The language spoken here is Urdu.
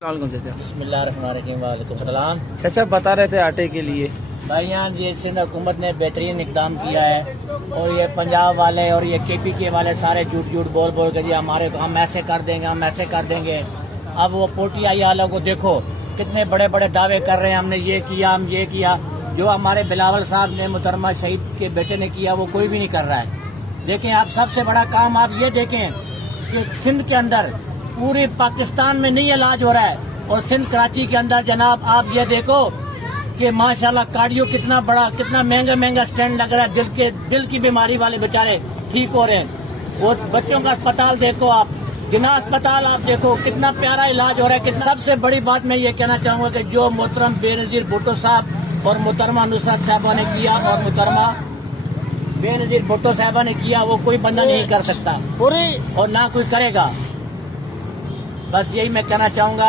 بسم اللہ الرحمن الرحیم، وعلیکم السلام۔ چچا بتا رہے تھے آٹے کے لیے بھائی یہاں یہ سندھ حکومت نے بہترین اقدام کیا ہے، اور یہ پنجاب والے اور یہ کے پی کے والے سارے جھوٹ جھوٹ بول بول کے ہمارے ہم ایسے کر دیں گے، ہم ایسے کر دیں گے۔ اب وہ پوٹی آئی والوں کو دیکھو کتنے بڑے بڑے دعوے کر رہے ہیں، ہم نے یہ کیا، ہم یہ کیا۔ جو ہمارے بلاول صاحب نے محترمہ شہید کے بیٹے نے کیا وہ کوئی بھی نہیں کر رہا ہے۔ دیکھیں آپ سب سے بڑا کام آپ یہ دیکھیں کہ سندھ کے اندر پوری پاکستان میں نہیں علاج ہو رہا ہے، اور سندھ کراچی کے اندر جناب آپ یہ دیکھو کہ ماشاءاللہ کارڈیو کتنا بڑا کتنا مہنگا سٹینڈ لگ رہا ہے، دل کی بیماری والے بیچارے ٹھیک ہو رہے ہیں۔ اور بچوں کا اسپتال دیکھو آپ، جنا اسپتال آپ دیکھو کتنا پیارا علاج ہو رہا ہے۔ سب سے بڑی بات میں یہ کہنا چاہوں گا کہ جو محترم بے نظیر بھٹو صاحب اور محترمہ نصرت صاحبہ نے کیا اور محترمہ بے نظیر بھٹو صاحبہ نے کیا وہ کوئی بندہ نہیں کر سکتا اور نہ کوئی کرے گا۔ بس یہی میں کہنا چاہوں گا۔